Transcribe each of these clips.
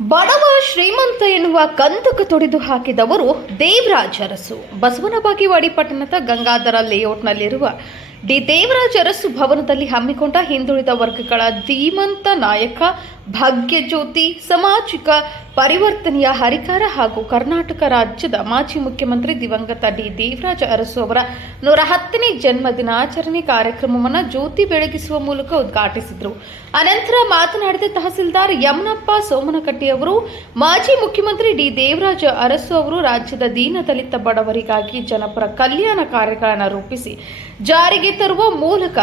ಬಡವ ಶ್ರೀಮಂತ ಎನ್ನುವ ಕಂದಕ ತೊಡೆದು ಹಾಕಿದವರು ದೇವರಾಜ್ ಅರಸು ಬಸವನ ಬಾಗಿವಾಡಿ ಪಟ್ಟಣದ ಗಂಗಾಧರ ಲೇಔಟ್ನಲ್ಲಿರುವ ಡಿ ದೇವರಾಜ ಅರಸು ಭವನದಲ್ಲಿ ಹಮ್ಮಿಕೊಂಡ ಹಿಂದುಳಿದ ವರ್ಗಗಳ ಧೀಮಂತ ನಾಯಕ ಭಾಗ್ಯಜ್ಯೋತಿ, ಸಾಮಾಜಿಕ ಪರಿವರ್ತನೆಯ ಹರಿಕಾರ ಹಾಗೂ ಕರ್ನಾಟಕ ರಾಜ್ಯದ ಮಾಜಿ ಮುಖ್ಯಮಂತ್ರಿ ದಿವಂಗತ ಡಿ. ದೇವರಾಜ ಅರಸು ಅವರ ನೂರ ಹತ್ತನೇ ಜನ್ಮ ದಿನಾಚರಣೆ ಕಾರ್ಯಕ್ರಮವನ್ನು ಜ್ಯೋತಿ ಬೆಳಗಿಸುವ ಮೂಲಕ ಉದ್ಘಾಟಿಸಿದರು. ಅನಂತರ ಮಾತನಾಡಿದ ತಹಸೀಲ್ದಾರ್ ಯಮನಪ್ಪ ಸೋಮನಕಟ್ಟಿ ಅವರು, ಮಾಜಿ ಮುಖ್ಯಮಂತ್ರಿ ಡಿ. ದೇವರಾಜ ಅರಸು ಅವರು ರಾಜ್ಯದ ದೀನದಲಿತ ಬಡವರಿಗಾಗಿ ಜನಪರ ಕಲ್ಯಾಣ ಕಾರ್ಯಗಳನ್ನು ರೂಪಿಸಿ ಜಾರಿಗೆ ತರುವ ಮೂಲಕ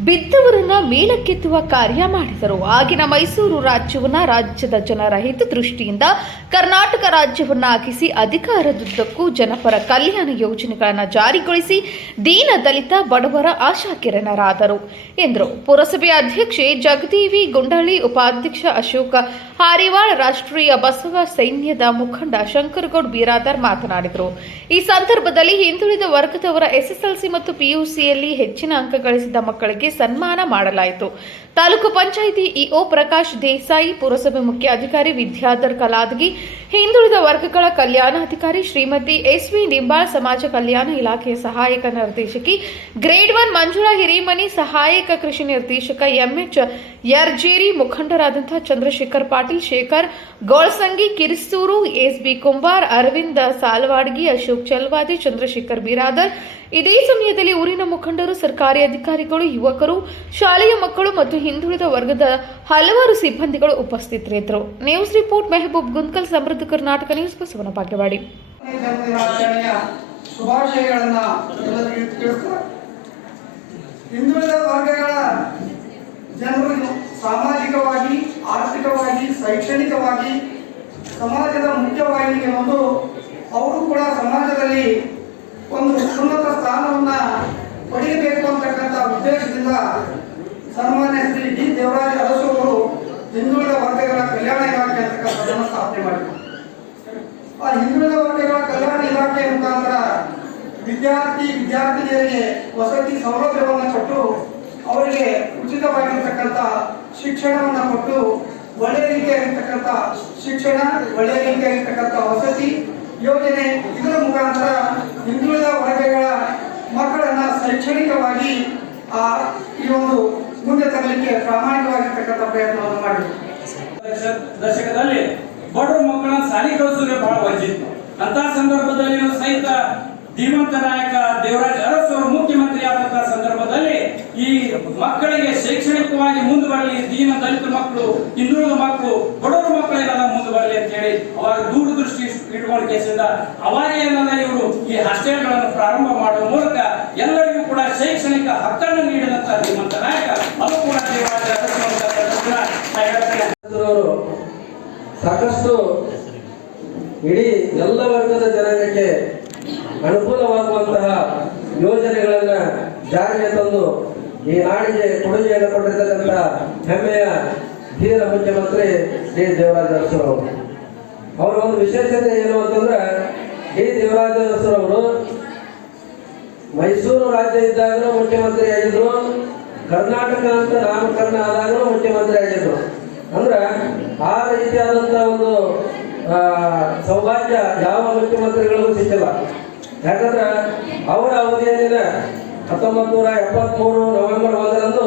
ಬಿದ್ದವರನ್ನ ಮೇಲಕ್ಕೆತ್ತುವ ಕಾರ್ಯ ಮಾಡಿದರು. ಆಗಿನ ಮೈಸೂರು ರಾಜ್ಯವನ್ನ ರಾಜ್ಯದ ಜನರ ಹಿತದೃಷ್ಟಿಯಿಂದ ಕರ್ನಾಟಕ ರಾಜ್ಯವನ್ನಾಗಿಸಿ ಅಧಿಕಾರದುದ್ದಕ್ಕೂ ಜನಪರ ಕಲ್ಯಾಣ ಯೋಜನೆಗಳನ್ನು ಜಾರಿಗೊಳಿಸಿ ದೀನ ದಲಿತ ಬಡವರ ಆಶಾಕಿರಣರಾದರು ಎಂದರು. ಪುರಸಭೆ ಅಧ್ಯಕ್ಷೆ ಜಗದೇವಿ ಗುಂಡಳ್ಳಿ, ಉಪಾಧ್ಯಕ್ಷ ಅಶೋಕ ಹಾರಿವಾಳ, ರಾಷ್ಟ್ರೀಯ ಬಸವ ಸೈನ್ಯದ ಮುಖಂಡ ಶಂಕರಗೌಡ ಬೀರಾದರ್ ಮಾತನಾಡಿದರು. ಈ ಸಂದರ್ಭದಲ್ಲಿ ಹಿಂದುಳಿದ ವರ್ಗದವರ ಎಸ್ಎಸ್ಎಲ್ಸಿ ಮತ್ತು ಪಿಯುಸಿಯಲ್ಲಿ ಹೆಚ್ಚಿನ ಅಂಕ ಗಳಿಸಿದ ಮಕ್ಕಳಿಗೆ ಸನ್ಮಾನ ಮಾಡಲಾಯಿತು. ತಾಲೂಕು ಪಂಚಾಯಿತಿ ಇಒ ಪ್ರಕಾಶ್ ದೇಸಾಯಿ, ಪುರಸಭೆ ಮುಖ್ಯ ಅಧಿಕಾರಿ ವಿದ್ಯಾಧರ್ ಕಲಾದಗಿ, ಹಿಂದುಳಿದ ವರ್ಗಗಳ ಕಲ್ಯಾಣಾಧಿಕಾರಿ ಶ್ರೀಮತಿ ಎಸ್ ವಿ ನಿಂಬಾಳ್, ಸಮಾಜ ಕಲ್ಯಾಣ ಇಲಾಖೆಯ ಸಹಾಯಕ ನಿರ್ದೇಶಕಿ, ಗ್ರೇಡ್ ಒನ್ ಮಂಜುಳಾ ಹಿರೇಮನಿ, ಸಹಾಯಕ ಕೃಷಿ ನಿರ್ದೇಶಕ ಎಂಎಚ್ ಯರ್ಜೇರಿ ಮುಖಂಡರಾದಂತಹ ಚಂದ್ರಶೇಖರ್ ಪಾಟೀಲ್, ಶೇಖರ್ ಗೋಳ್ಸಂಗಿ, ಕಿರಿಸೂರು ಎಸ್ ಬಿ ಕುಂಬಾರ್, ಅರವಿಂದ ಸಾಲ್ವಾಡ್ಗಿ, ಅಶೋಕ್ ಚಲ್ವಾದಿ, ಚಂದ್ರಶೇಖರ್ ಬಿರಾದರ್. ಇದೇ ಸಮಯದಲ್ಲಿ ಊರಿನ ಮುಖಂಡರು, ಸರ್ಕಾರಿ ಅಧಿಕಾರಿಗಳು, ಯುವಕರು, ಶಾಲೆಯ ಮಕ್ಕಳು ಮತ್ತು ಹಿಂದುಳಿದ ವರ್ಗದ ಹಲವಾರು ಸಿಬ್ಬಂದಿಗಳು ಉಪಸ್ಥಿತರಿದ್ದರು. ನ್ಯೂಸ್ ರಿಪೋರ್ಟ್ ಮೆಹಬೂಬ್ ಗುಂದ್ಕಲ್, ಸಮೃದ್ಧ ಕರ್ನಾಟಕ ನ್ಯೂಸ್ ಬಸವನ ಜನ್ಮದಿನಾಚರಣೆಯ ಶುಭಾಶಯಗಳನ್ನ ಎಲ್ಲರಿಗೂ ತಿಳಿಸ್ತಾ ಹಿಂದುಳಿದ ವರ್ಗಗಳ ಜನರು ಸಾಮಾಜಿಕವಾಗಿ ಆರ್ಥಿಕವಾಗಿ ಶೈಕ್ಷಣಿಕವಾಗಿ ಸಮಾಜದ ಮುಖ್ಯವಾಹಿನಿಗೆ ಬಂದು ಅವರು ಕೂಡ ಸಮಾಜದಲ್ಲಿ ಒಂದು ಉನ್ನತ ಸ್ಥಾನವನ್ನ ಪಡೆಯಬೇಕು ಅಂತಕ್ಕಂಥ ಉದ್ದೇಶದಿಂದ ಸನ್ಮಾನ್ಯ ಶ್ರೀ ಡಿ ದೇವರಾಜ ಅರಸು ಅವರು ಹಿಂದುಳಿದ ವರ್ಗಗಳ ಕಲ್ಯಾಣ ಇಲಾಖೆ ಅಂತಕ್ಕಂಥದ್ದನ್ನು ಸ್ಥಾಪನೆ ಮಾಡಿದ್ರು. ಆ ಹಿಂದುಳಿದ ವರ್ಗಗಳ ಕಲ್ಯಾಣ ಇಲಾಖೆ ಮುಖಾಂತರ ವಿದ್ಯಾರ್ಥಿ, ವಿದ್ಯಾರ್ಥಿನಿಯರಿಗೆ ವಸತಿ ಸೌಲಭ್ಯವನ್ನು ಕೊಟ್ಟು ಅವರಿಗೆ ಉಚಿತವಾಗಿರ್ತಕ್ಕಂಥ ಶಿಕ್ಷಣವನ್ನು ಕೊಟ್ಟು ಒಳ್ಳೆಯ ರೀತಿಯಾಗಿರ್ತಕ್ಕಂಥ ಶಿಕ್ಷಣ ಒಳ್ಳೆಯ ರೀತಿಯಾಗಿರ್ತಕ್ಕಂಥ ವಸತಿ ಯೋಜನೆ ಇದರ ಮುಖಾಂತರ ಹಿಂದುಳಿದ ವರ್ಗಗಳ ಮಕ್ಕಳನ್ನ ಶೈಕ್ಷಣಿಕವಾಗಿ ಆ ಈ ಒಂದು ಮುಂದೆ ತರಲಿಕ್ಕೆ ಪ್ರಾಮಾಣಿಕವಾಗಿರ್ತಕ್ಕಂಥ ಪ್ರಯತ್ನವನ್ನು ಮಾಡಿದರು. ದಶಕದಲ್ಲಿ ಬಡವ್ರ ಮಕ್ಕಳನ್ನ ಸಾಲಿ ಕಳಿಸೋದೇ ಬಹಳ ವಂಚಿತ್ತು ಅಂತ ಸಂದರ್ಭದಲ್ಲಿ ಸಹಿತ ಧೀಮಂತ ನಾಯಕ ದೇವರಾಜ್ ಅರಸ್ ಅವರು ಮುಖ್ಯಮಂತ್ರಿ ಆದಂತಹ ಸಂದರ್ಭದಲ್ಲಿ ಈ ಮಕ್ಕಳಿಗೆ ಶೈಕ್ಷಣಿಕವಾಗಿ ಮುಂದೆ ಬರಲಿ ದೀನ ದಲಿತ ಮಕ್ಕಳು, ಹಿಂದುಳಿದ ಮಕ್ಕಳು, ಬಡವರ ಮಕ್ಕಳು ಏನಾದ ಮುಂದೆ ಬರಲಿ ಅಂತ ಹೇಳಿ ಅವಾಗ ದೂರದೃಷ್ಟಿ ಇಟ್ಕೊಂಡ ಕೇಸಿಂದ ಅವಾಗ ಏನದ ಇವರು ಈ ಹಾಸ್ಟೆಲ್ಗಳನ್ನು ಪ್ರಾರಂಭ ಮಾಡುವ ಮೂಲಕ ಎಲ್ಲರಿಗೂ ಕೂಡ ಶೈಕ್ಷಣಿಕ ಹಕ್ಕನ್ನು ನೀಡಿದಂತ ಧೀಮಂತ ನಾಯಕ ಅದು ಕೂಡ ದೇವರಾಜ ಅರಸು ಅಂತಕ್ಕಂಥದ್ದನ್ನ ನಾ ಹೇಳ್ತೇನೆ ಅವರು ಸಾಕಷ್ಟು ಇಡೀ ಎಲ್ಲ ವರ್ಗದ ಜನಾಂಗಕ್ಕೆ ಅನುಕೂಲವಾಗುವಂತಹ ಯೋಜನೆಗಳನ್ನ ಜಾರಿಗೆ ತಂದು ಈ ನಾಡಿಗೆ ಕೊಡುಗೆಯನ್ನು ಕೊಟ್ಟಿರ್ತಕ್ಕಂಥ ಹೆಮ್ಮೆಯ ಧೀರ ಮುಖ್ಯಮಂತ್ರಿ ಡಿ ದೇವರಾಜ ಅರಸರವರು ಅವರ ಒಂದು ವಿಶೇಷತೆ ಏನು ಅಂತಂದ್ರೆ, ಡಿ ದೇವರಾಜ ಅರಸರವರು ಮೈಸೂರು ರಾಜ್ಯ ಇದ್ದಾಗಲೂ ಮುಖ್ಯಮಂತ್ರಿ ಆಗಿದ್ರು, ಕರ್ನಾಟಕ ಅಂತ ನಾಮಕರಣ ಆದಾಗಲೂ ಮುಖ್ಯಮಂತ್ರಿ ಆಗಿದ್ರು. ಅಂದ್ರೆ ಆ ರೀತಿಯಾದಂತ ಒಂದು ಆ, ಸೌಭಾಗ್ಯ ಯಾವ ಮುಖ್ಯಮಂತ್ರಿಗಳಿಗೂ ಸಿಕ್ಕಿಲ್ಲ ಯಾಕಂದ್ರೆ ಅವರ ಅವಧಿಯಲ್ಲಿನ ಹತ್ತೊಂಬತ್ತು ನೂರ ಎಪ್ಪತ್ಮೂರು ನವೆಂಬರ್ ಒಂದರಂದು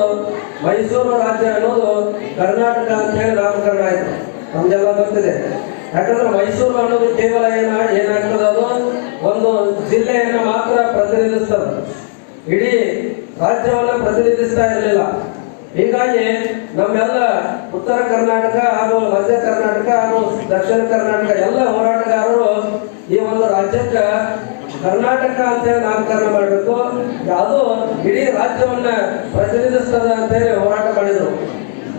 ಮೈಸೂರು ರಾಜ್ಯ ಅನ್ನೋದು ಕರ್ನಾಟಕ ಅಂತ ಹೇಳಿ ನಾಮಕರಣ ಆಯಿತು. ನಮ್ದೆಲ್ಲ ಗೊತ್ತಿದೆ. ಯಾಕಂದ್ರೆ ಮೈಸೂರು ಅನ್ನೋದು ಕೇವಲ ಏನ ಏನಾಗ್ತದೆ ಅದು? ಒಂದು ಜಿಲ್ಲೆಯನ್ನು ಮಾತ್ರ ಪ್ರತಿನಿಧಿಸ್ತದೆ. ಇಡೀ ರಾಜ್ಯವನ್ನು ಪ್ರತಿನಿಧಿಸ್ತಾ ಇರಲಿಲ್ಲ. ಹೀಗಾಗಿ ನಮ್ಮೆಲ್ಲ ಉತ್ತರ ಕರ್ನಾಟಕ ಹಾಗೂ ಮಧ್ಯ ಕರ್ನಾಟಕ ಹಾಗೂ ದಕ್ಷಿಣ ಕರ್ನಾಟಕ ಎಲ್ಲ ಹೋರಾಟಗಾರರು ಈ ಒಂದು ರಾಜ್ಯಕ್ಕೆ ಕರ್ನಾಟಕ ಅಂತ ಹೇಳಿ ನಾಮಕರಣ ಮಾಡಬೇಕು ಅದು ಇಡೀ ರಾಜ್ಯವನ್ನ ಪ್ರತಿನಿಧಿಸ್ತದ ಅಂತ ಹೇಳಿ ಹೋರಾಟ ಮಾಡಿದ್ರು.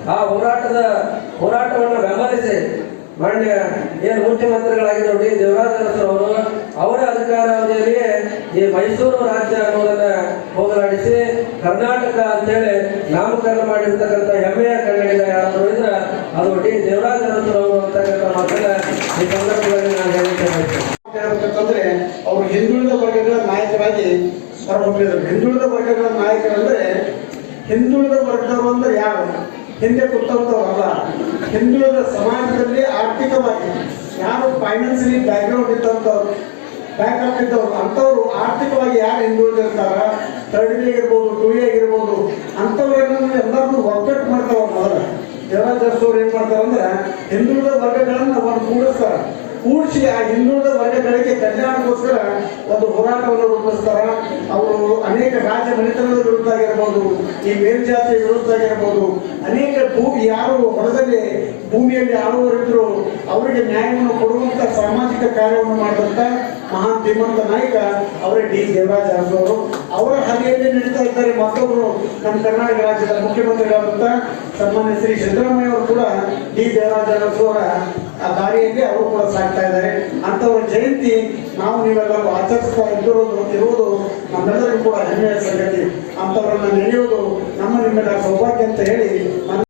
ಆ ಹೋರಾಟದ ಹೋರಾಟವನ್ನು ಬೆಂಬಲಿಸಿ ಮಾನ್ಯ ಏನು ಮುಖ್ಯಮಂತ್ರಿಗಳಾಗಿದ್ದರು ಡಿ ದೇವರಾಜ ಅವರು, ಅವರ ಅಧಿಕಾರಾವಧಿಯಲ್ಲಿಯೇ ಈ ಮೈಸೂರು ರಾಜ್ಯ ಅನ್ನೋದನ್ನ ಹೋಗಲಾಡಿಸಿ ಕರ್ನಾಟಕ ಅಂತೇಳಿ ನಾಮಕರಣ ಮಾಡಿರ್ತಕ್ಕಂಥ ಹೆಮ್ಮೆಯ ಕನ್ನಡಿಗ ಯಾರಾದರೂ ಇದ್ರೆ ಅದು ಡಿ ದೇವರಾಜ ಅವರು ಅಂತಕ್ಕಂಥ ಮಾತನ್ನ ನಾನು ಹೇಳಲಿಕ್ಕೆ ಬಯಸ್ತೇನೆ ಹೇಳ್ಬೇಕಂತಂದ್ರೆ ಅವರು ಹಿಂದುಳಿದ ವರ್ಗಗಳ ಹೊರಹೊಮ್ಮಿದರು ಹಿಂದುಳಿದ ವರ್ಗಗಳ ನಾಯಕರಂದ್ರೆ ಹಿಂದುಳಿದ ವರ್ಗದವರು ಅಂದ್ರೆ ಯಾರು? ಹಿಂದೆ ಕೊಟ್ಟಂತವರಲ್ಲ ಹಿಂದುಳಿದ ಸಮಾಜದಲ್ಲಿ ಆರ್ಥಿಕವಾಗಿ ಯಾರು ಫೈನಾನ್ಸಿಯಲಿ ಬ್ಯಾಕ್ಗ್ರೌಂಡ್ ಇದ್ದಂಥವ್ರು ಬ್ಯಾಕ್ಗ್ರೌಂಡ್ ಇದ್ದವ್ರು, ಅಂಥವ್ರು ಆರ್ಥಿಕವಾಗಿ ಯಾರು ಹಿಂದುಳಿದಿರ್ತಾರ ಥರ್ಡ್ ಡಿ ಆಗಿರ್ಬೋದು ಟು ಎ ಆಗಿರ್ಬೋದು ಅಂಥವ್ರನ್ನ ಎಲ್ಲರನ್ನೂ ಒಗ್ಗಟ್ಟು ಮೊದಲ. ದೇವರಾಜರ್ಸವ್ರು ಏನು ಮಾಡ್ತಾರೆ ಅಂದ್ರೆ ಹಿಂದುಳಿದ ವರ್ಗಗಳನ್ನ ಒಂದು ಕೂಡಿಸ್ತಾರೆ. ಕೂಡಿಸಿ ಆ ಹಿಂದುಳಿದ ವರ್ಗಗಳಿಗೆ ಕಲ್ಯಾಣಕ್ಕೋಸ್ಕರ ಒಂದು ಹೋರಾಟವನ್ನು ರೂಪಿಸ್ತಾರ. ಅವರು ಅನೇಕ ರಾಜ್ಯ ಮನೆತನದ ವಿರುದ್ಧ ಆಗಿರ್ಬೋದು, ಈ ಮೇಲ್ಜಾತಿಯ ವಿರುದ್ಧ ಆಗಿರ್ಬೋದು ಅನೇಕ ಭೂಮಿ ಯಾರು ಹೊರದಲ್ಲಿ ಭೂಮಿಯಲ್ಲಿ ಆಳುವರಿದ್ರು ಅವರಿಗೆ ನ್ಯಾಯವನ್ನು ಕೊಡುವಂತ ಸಾಮಾಜಿಕ ಕಾರ್ಯವನ್ನು ಮಾಡಿದಂತ ಮಹಾನ್ ಧೀಮಂತ ನಾಯಕ ಅವರೇ ಡಿ. ದೇವರಾಜ ಅರಸು ಅವರು ಹಾದಿಯಲ್ಲಿ ನಡೀತಾ ಇದ್ದಾರೆ ಮತ್ತೊಬ್ಬರು ನಮ್ಮ ಕರ್ನಾಟಕ ರಾಜ್ಯದ ಮುಖ್ಯಮಂತ್ರಿಗಳಾದಂತ ಸನ್ಮಾನ್ಯ ಶ್ರೀ ಸಿದ್ದರಾಮಯ್ಯ ಅವರು ಕೂಡ ಡಿ. ದೇವರಾಜ ಅವರ ಆ ದಾರಿಯಲ್ಲಿ ಅವರು ಕೂಡ ಸಾಕ್ತಾ ಇದ್ದಾರೆ. ಅಂತವರ ಜಯಂತಿ ನಾವು ನೀವೆಲ್ಲರೂ ಆಚರಿಸ್ತಾ ಇದ್ದರು ಇರುವುದು ನಮ್ಮೆಲ್ಲರಿಗೂ ಕೂಡ ಹೆಮ್ಮೆಯ ಸಂಗತಿ ಅಂತವರನ್ನ ನೆನೆಯುವುದು ನಮ್ಮ ನಿಮ್ಮೆಲ್ಲ ಸೌಭಾಗ್ಯ ಅಂತ ಹೇಳಿ